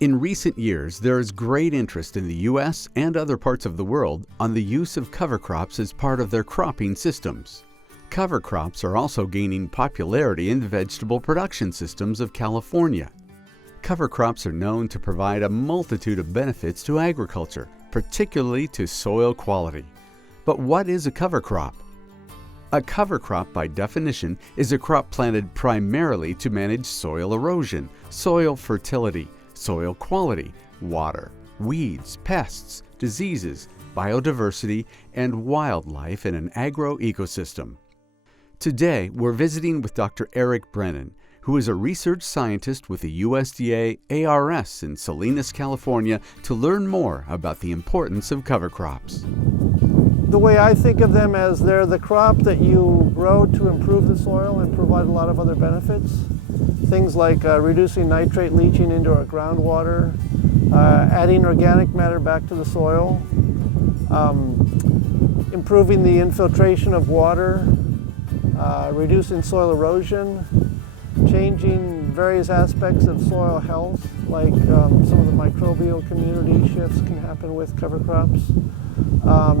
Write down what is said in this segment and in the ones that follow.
In recent years, there is great interest in the U.S. and other parts of the world on the use of cover crops as part of their cropping systems. Cover crops are also gaining popularity in the vegetable production systems of California. Cover crops are known to provide a multitude of benefits to agriculture, particularly to soil quality. But what is a cover crop? A cover crop, by definition, is a crop planted primarily to manage soil erosion, soil fertility, soil quality, water, weeds, pests, diseases, biodiversity, and wildlife in an agro-ecosystem. Today, we're visiting with Dr. Eric Brennan, who is a research scientist with the USDA ARS in Salinas, California, to learn more about the importance of cover crops. The way I think of them as they're the crop that you grow to improve the soil and provide a lot of other benefits. Things like reducing nitrate leaching into our groundwater, adding organic matter back to the soil, improving the infiltration of water, reducing soil erosion, changing various aspects of soil health, like some of the microbial community shifts can happen with cover crops.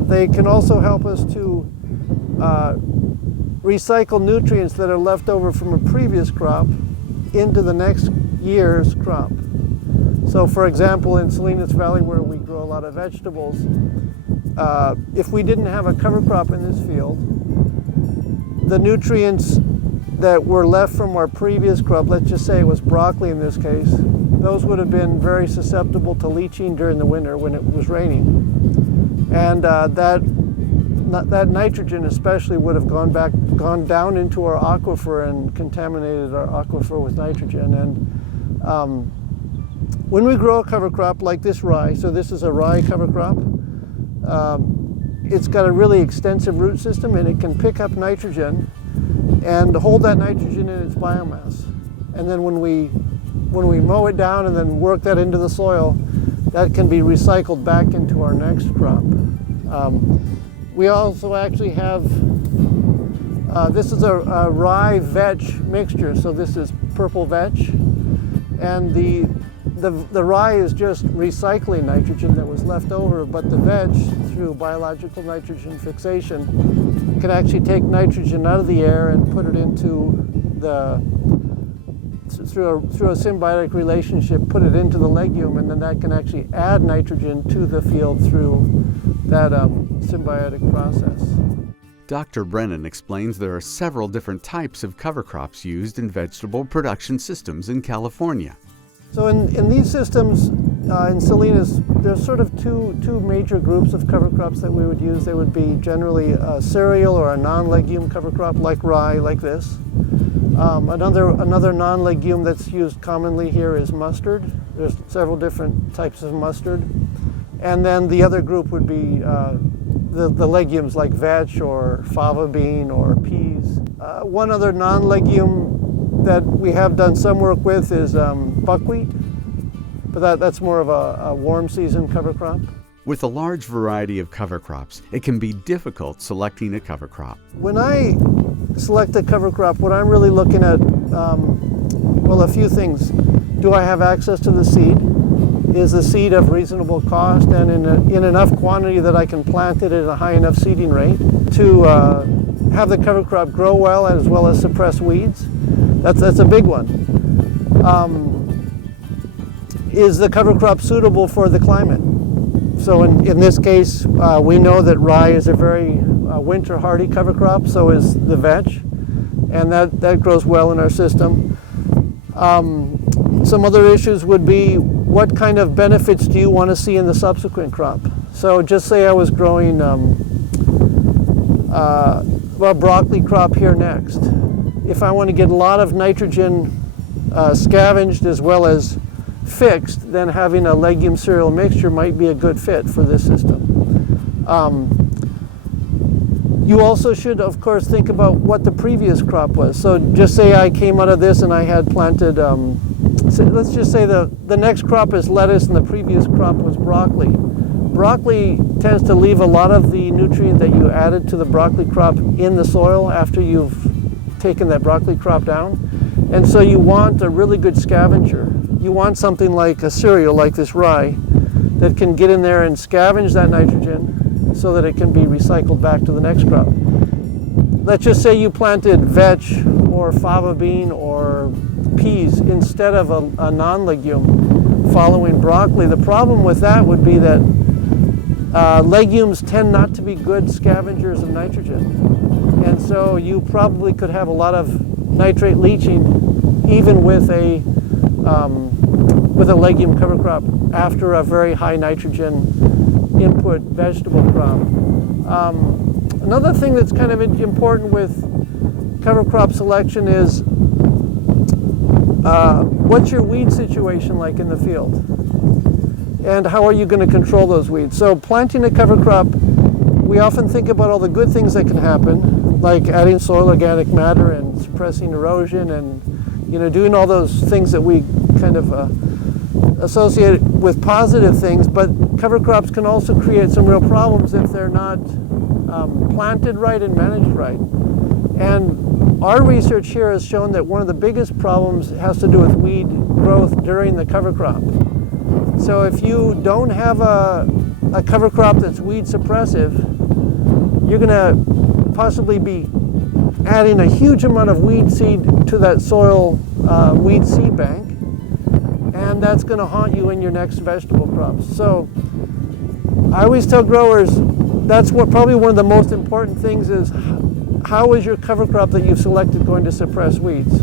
They can also help us to recycle nutrients that are left over from a previous crop into the next year's crop. So for example, in Salinas Valley, where we grow a lot of vegetables, if we didn't have a cover crop in this field, the nutrients that were left from our previous crop, let's just say it was broccoli in this case, those would have been very susceptible to leaching during the winter when it was raining. And that nitrogen especially would have gone down into our aquifer and contaminated our aquifer with nitrogen. And when we grow a cover crop like this rye, so this is a rye cover crop, it's got a really extensive root system and it can pick up nitrogen and hold that nitrogen in its biomass. And then when we mow it down and then work that into the soil, that can be recycled back into our next crop. We also actually have, this is a rye vetch mixture, so this is purple vetch. And the rye is just recycling nitrogen that was left over, but the vetch, through biological nitrogen fixation, can actually take nitrogen out of the air and put it into through a symbiotic relationship, put it into the legume, and then that can actually add nitrogen to the field through that symbiotic process. Dr. Brennan explains there are several different types of cover crops used in vegetable production systems in California. So in these systems, in Salinas, there's sort of two major groups of cover crops that we would use. They would be generally a cereal or a non-legume cover crop like rye, like this. Another non-legume that's used commonly here is mustard. There's several different types of mustard. And then the other group would be the legumes like vetch or fava bean or peas. One other non-legume that we have done some work with is buckwheat, but that's more of a warm season cover crop. With a large variety of cover crops, it can be difficult selecting a cover crop. When I select a cover crop, what I'm really looking at, well, a few things. Do I have access to the seed? Is the seed of reasonable cost and in enough quantity that I can plant it at a high enough seeding rate to have the cover crop grow well as suppress weeds? That's a big one. Is the cover crop suitable for the climate? So in this case, we know that rye is a very winter hardy cover crop, so is the vetch, and that grows well in our system. Some other issues would be, what kind of benefits do you want to see in the subsequent crop? So just say I was growing a broccoli crop here next. If I want to get a lot of nitrogen scavenged as well as fixed, then having a legume cereal mixture might be a good fit for this system. You also should, of course, think about what the previous crop was. So just say I came out of this and I had planted, let's just say the next crop is lettuce and the previous crop was broccoli. Broccoli tends to leave a lot of the nutrient that you added to the broccoli crop in the soil after you've taken that broccoli crop down. And so you want a really good scavenger. you want something like a cereal, like this rye, that can get in there and scavenge that nitrogen so that it can be recycled back to the next crop. Let's just say you planted vetch or fava bean or peas instead of a non-legume following broccoli. The problem with that would be that legumes tend not to be good scavengers of nitrogen. And so you probably could have a lot of nitrate leaching even with a legume cover crop after a very high nitrogen input vegetable crop. Another thing that's kind of important with cover crop selection is what's your weed situation like in the field? And how are you going to control those weeds? So planting a cover crop, we often think about all the good things that can happen, like adding soil organic matter and suppressing erosion and doing all those things that we kind of associate with positive things, but cover crops can also create some real problems if they're not planted right and managed right. And our research here has shown that one of the biggest problems has to do with weed growth during the cover crop. So if you don't have a cover crop that's weed suppressive, you're going to possibly be adding a huge amount of weed seed to that soil weed seed bank, and that's going to haunt you in your next vegetable crops. So I always tell growers that's probably one of the most important things is how is your cover crop that you've selected going to suppress weeds?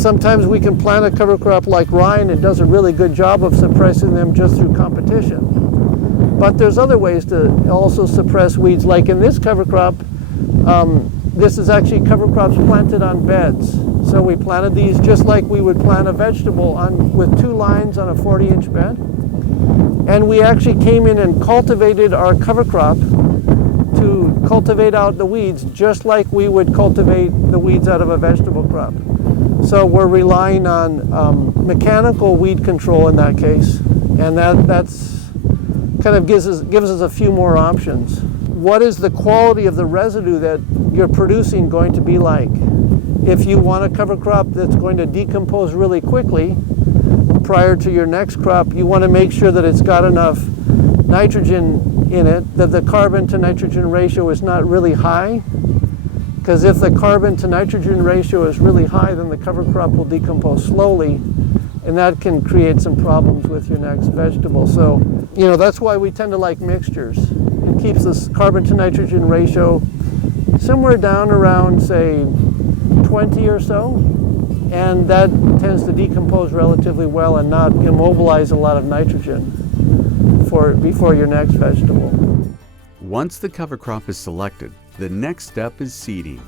Sometimes we can plant a cover crop like rye and it does a really good job of suppressing them just through competition. But there's other ways to also suppress weeds, like in this cover crop. This is actually cover crops planted on beds. So we planted these just like we would plant a vegetable with 2 lines on a 40-inch bed. And we actually came in and cultivated our cover crop to cultivate out the weeds just like we would cultivate the weeds out of a vegetable crop. So we're relying on mechanical weed control in that case, and that's kind of gives us a few more options. What is the quality of the residue that you're producing going to be like? If you want a cover crop that's going to decompose really quickly prior to your next crop, you want to make sure that it's got enough nitrogen in it, that the carbon to nitrogen ratio is not really high. Because if the carbon to nitrogen ratio is really high, then the cover crop will decompose slowly, and that can create some problems with your next vegetable. So, that's why we tend to like mixtures. It keeps this carbon to nitrogen ratio somewhere down around, say, 20 or so, and that tends to decompose relatively well and not immobilize a lot of nitrogen before your next vegetable. Once the cover crop is selected, the next step is seeding.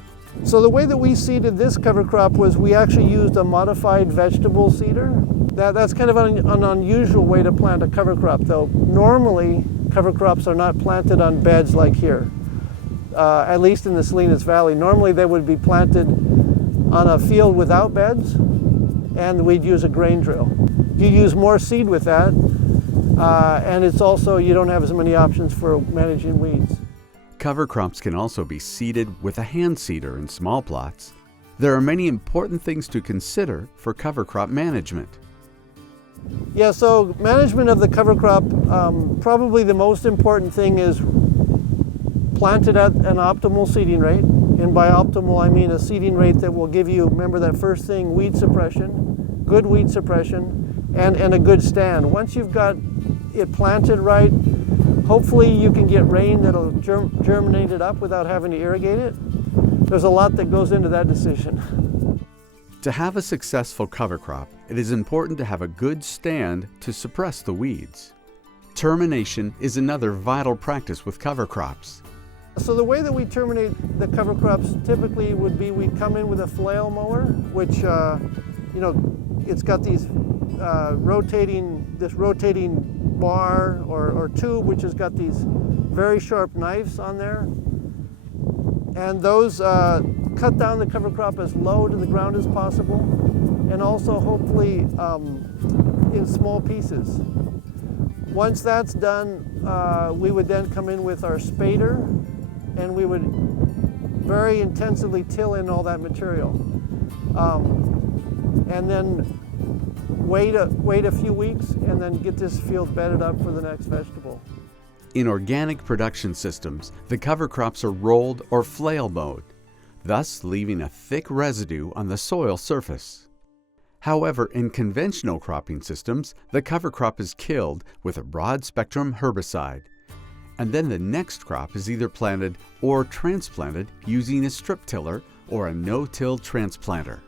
So the way that we seeded this cover crop was we actually used a modified vegetable seeder. That's kind of an unusual way to plant a cover crop, though. Normally, cover crops are not planted on beds like here, at least in the Salinas Valley. Normally they would be planted on a field without beds, and we'd use a grain drill. You use more seed with that, and it's also, you don't have as many options for managing weeds. Cover crops can also be seeded with a hand seeder in small plots. There are many important things to consider for cover crop management. Yeah, so management of the cover crop, probably the most important thing is plant it at an optimal seeding rate. And by optimal, I mean a seeding rate that will give you, remember that first thing, weed suppression, good weed suppression, and a good stand. Once you've got it planted right, hopefully you can get rain that'll germinate it up without having to irrigate it. There's a lot that goes into that decision. To have a successful cover crop, it is important to have a good stand to suppress the weeds. Termination is another vital practice with cover crops. So the way that we terminate the cover crops typically would be we'd come in with a flail mower, which, it's got these rotating bar or tube, which has got these very sharp knives on there. And those cut down the cover crop as low to the ground as possible, and also hopefully in small pieces. Once that's done, we would then come in with our spader, and we would very intensively till in all that material. And then wait a few weeks and then get this field bedded up for the next vegetable. In organic production systems, the cover crops are rolled or flail mowed, thus leaving a thick residue on the soil surface. However, in conventional cropping systems, the cover crop is killed with a broad-spectrum herbicide, and then the next crop is either planted or transplanted using a strip tiller or a no-till transplanter.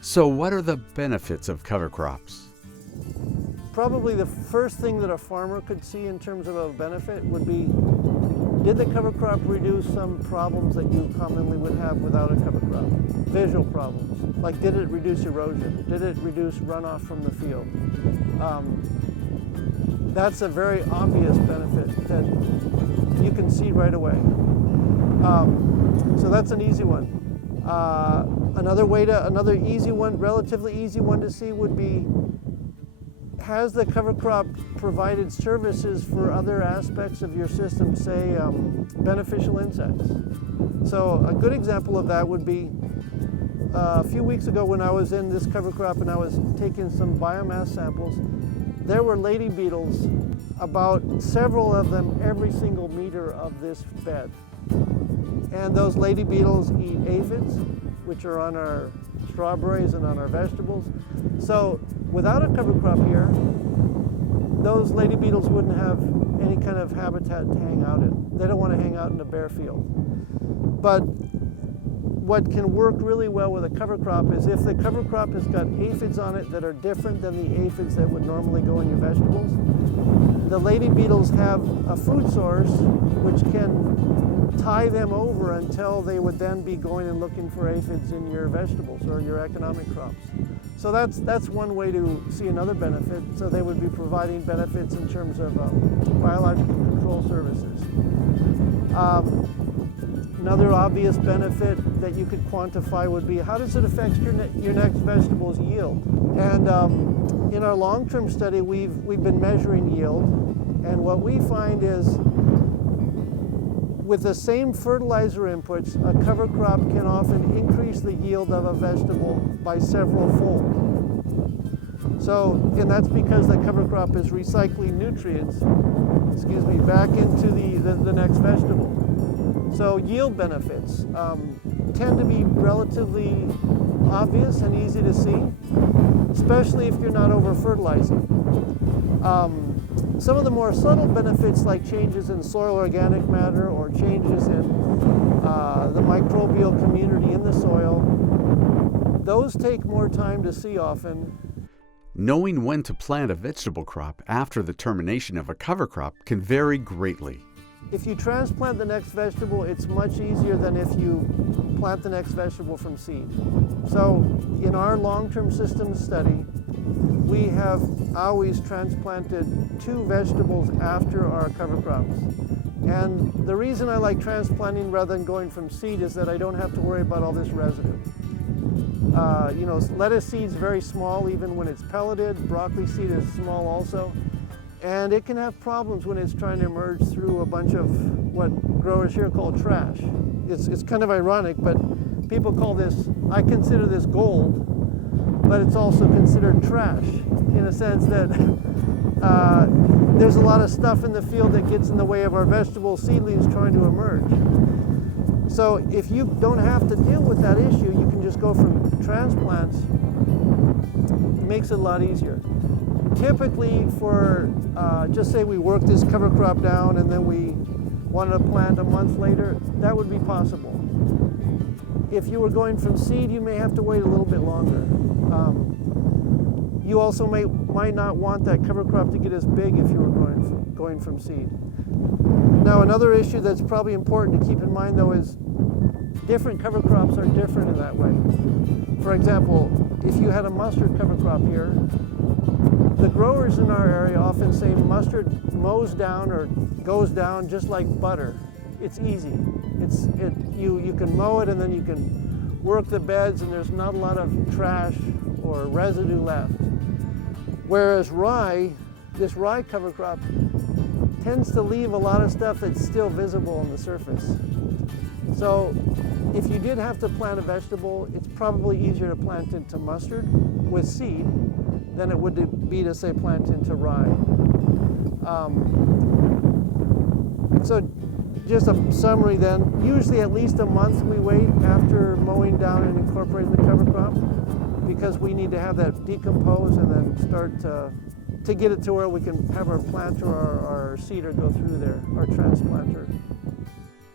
So what are the benefits of cover crops? Probably the first thing that a farmer could see in terms of a benefit would be, did the cover crop reduce some problems that you commonly would have without a cover crop? Visual problems, like did it reduce erosion? Did it reduce runoff from the field? That's a very obvious benefit that you can see right away. So that's an easy one. Another easy one, relatively easy one to see would be, has the cover crop provided services for other aspects of your system, say beneficial insects? So a good example of that would be a few weeks ago when I was in this cover crop and I was taking some biomass samples, there were lady beetles, about several of them every single meter of this bed. And those lady beetles eat aphids, which are on our strawberries and on our vegetables. So without a cover crop here, those lady beetles wouldn't have any kind of habitat to hang out in. They don't want to hang out in a bare field. But what can work really well with a cover crop is if the cover crop has got aphids on it that are different than the aphids that would normally go in your vegetables, the lady beetles have a food source which can tie them over until they would then be going and looking for aphids in your vegetables or your economic crops. So that's one way to see another benefit. So they would be providing benefits in terms of biological control services. Another obvious benefit that you could quantify would be, how does it affect your next vegetable's yield? And in our long-term study, we've been measuring yield, and what we find is with the same fertilizer inputs, a cover crop can often increase the yield of a vegetable by several fold. So, and that's because the cover crop is recycling nutrients, back into the next vegetable. So yield benefits tend to be relatively obvious and easy to see, especially if you're not over-fertilizing. Some of the more subtle benefits, like changes in soil organic matter or changes in the microbial community in the soil, those take more time to see often. Knowing when to plant a vegetable crop after the termination of a cover crop can vary greatly. If you transplant the next vegetable, it's much easier than if you plant the next vegetable from seed. So in our long-term systems study, we have always transplanted 2 vegetables after our cover crops. And the reason I like transplanting rather than going from seed is that I don't have to worry about all this residue. Lettuce seed's very small even when it's pelleted. Broccoli seed is small also. And it can have problems when it's trying to emerge through a bunch of what growers here call trash. It's kind of ironic, but people call this, I consider this gold, but it's also considered trash in a sense that there's a lot of stuff in the field that gets in the way of our vegetable seedlings trying to emerge. So if you don't have to deal with that issue, you can just go from transplants. It makes it a lot easier. Typically for, just say we work this cover crop down and then we wanted to plant a month later, that would be possible. If you were going from seed, you may have to wait a little bit longer. You also might not want that cover crop to get as big if you were going from seed. Now another issue that's probably important to keep in mind though is different cover crops are different in that way. For example, if you had a mustard cover crop here, the growers in our area often say mustard mows down or goes down just like butter. It's easy. You can mow it and then you can work the beds and there's not a lot of trash or residue left. Whereas this rye cover crop tends to leave a lot of stuff that's still visible on the surface. So if you did have to plant a vegetable, it's probably easier to plant into mustard with seed than it would be to, say, plant into rye. So just a summary then, usually at least a month we wait after mowing down and incorporating the cover crop, because we need to have that decompose and then start to get it to where we can have our planter or our seeder go through there, our transplanter.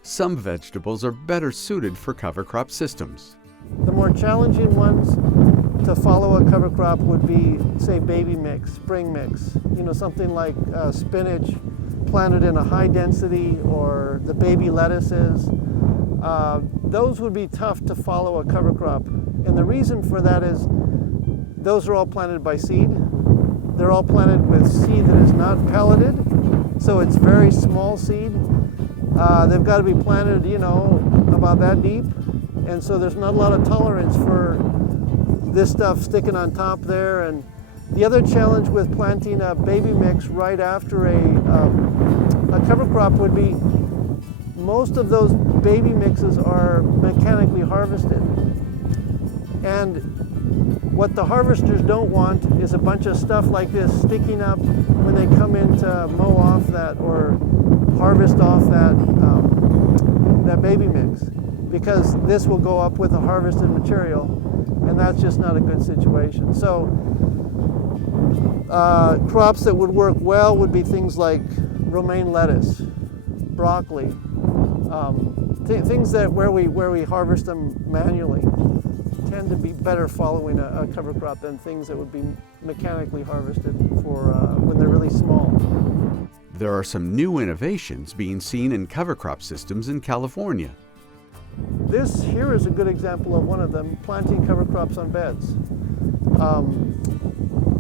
Some vegetables are better suited for cover crop systems. The more challenging ones to follow a cover crop would be, say, baby mix, spring mix. You know, something like spinach planted in a high density, or the baby lettuces. Those would be tough to follow a cover crop. And the reason for that is those are all planted by seed. They're all planted with seed that is not pelleted, so it's very small seed. They've got to be planted, you know, about that deep, and so there's not a lot of tolerance for this stuff sticking on top there. And the other challenge with planting a baby mix right after a cover crop would be most of those baby mixes are mechanically harvested. And what the harvesters don't want is a bunch of stuff like this sticking up when they come in to mow off that or harvest off that baby mix, because this will go up with the harvested material, and that's just not a good situation. So crops that would work well would be things like romaine lettuce, broccoli, things that where we harvest them manually tend to be better following a cover crop than things that would be mechanically harvested for when they're really small. There are some new innovations being seen in cover crop systems in California. This here is a good example of one of them, planting cover crops on beds.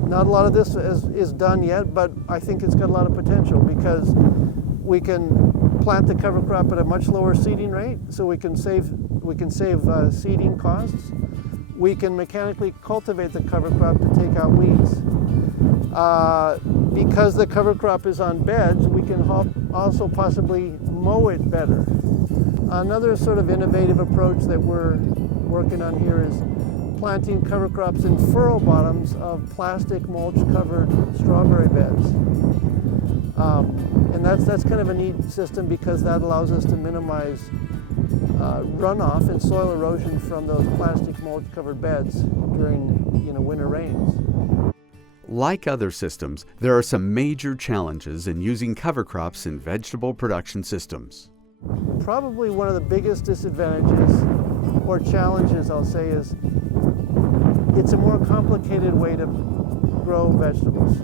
Not a lot of this is done yet, but I think it's got a lot of potential, because we can plant the cover crop at a much lower seeding rate, so we can save seeding costs. We can mechanically cultivate the cover crop to take out weeds. Because the cover crop is on beds, we can also possibly mow it better. Another sort of innovative approach that we're working on here is planting cover crops in furrow bottoms of plastic mulch covered strawberry beds. And that's kind of a neat system, because that allows us to minimize runoff and soil erosion from those plastic mulch covered beds during winter rains. Like other systems, there are some major challenges in using cover crops in vegetable production systems. Probably one of the biggest disadvantages or challenges, I'll say, is it's a more complicated way to grow vegetables.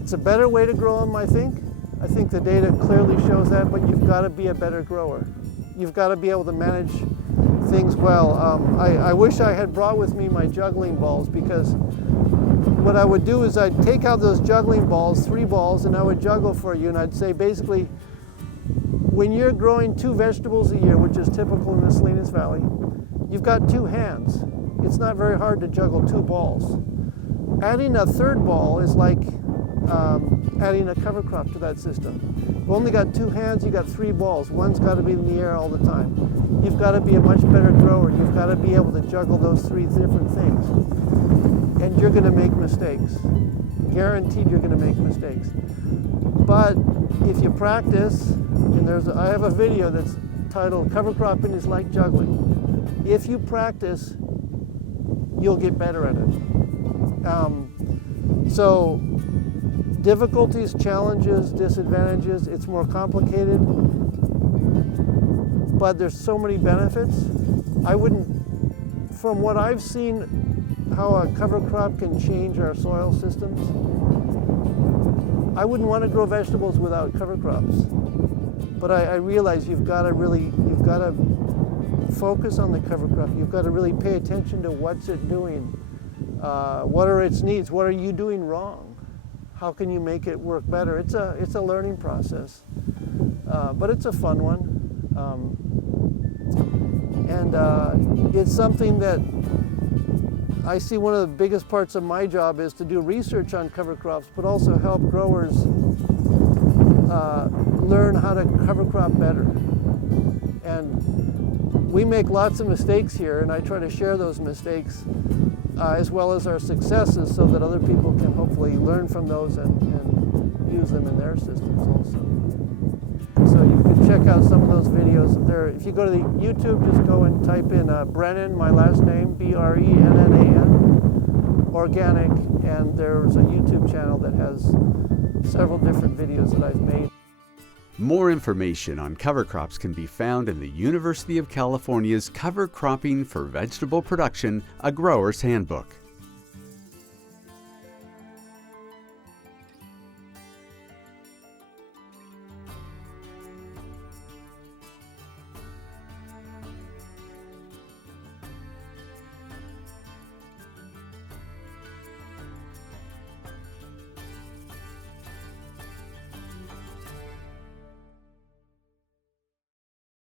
It's a better way to grow them, I think. I think the data clearly shows that, but you've got to be a better grower. You've got to be able to manage things well. I wish I had brought with me my juggling balls, because what I would do is I'd take out those juggling balls, 3 balls, and I would juggle for you, and I'd say basically, when you're growing 2 vegetables a year, which is typical in the Salinas Valley, you've got 2 hands. It's not very hard to juggle 2 balls. Adding a 3rd ball is like adding a cover crop to that system. You've only got 2 hands, you've got 3 balls. One's got to be in the air all the time. You've got to be a much better grower. You've got to be able to juggle those 3 different things. And you're going to make mistakes. Guaranteed you're going to make mistakes. But if you practice, and I have a video that's titled "Cover Cropping is Like Juggling." If you practice, you'll get better at it. So difficulties, challenges, disadvantages, it's more complicated, but there's so many benefits. From what I've seen, how a cover crop can change our soil systems, I wouldn't want to grow vegetables without cover crops. But I realize you've got to focus on the cover crop. You've got to really pay attention to what's it doing. What are its needs? What are you doing wrong? How can you make it work better? It's a learning process, but it's a fun one. And it's something that I see one of the biggest parts of my job is to do research on cover crops, but also help growers learn how to cover crop better. And we make lots of mistakes here, and I try to share those mistakes. as well as our successes, so that other people can hopefully learn from those and use them in their systems also. So you can check out some of those videos there. If you go to the YouTube, just go and type in Brennan, my last name, Brennan, organic, and there's a YouTube channel that has several different videos that I've made. More information on cover crops can be found in the University of California's Cover Cropping for Vegetable Production, a Grower's Handbook.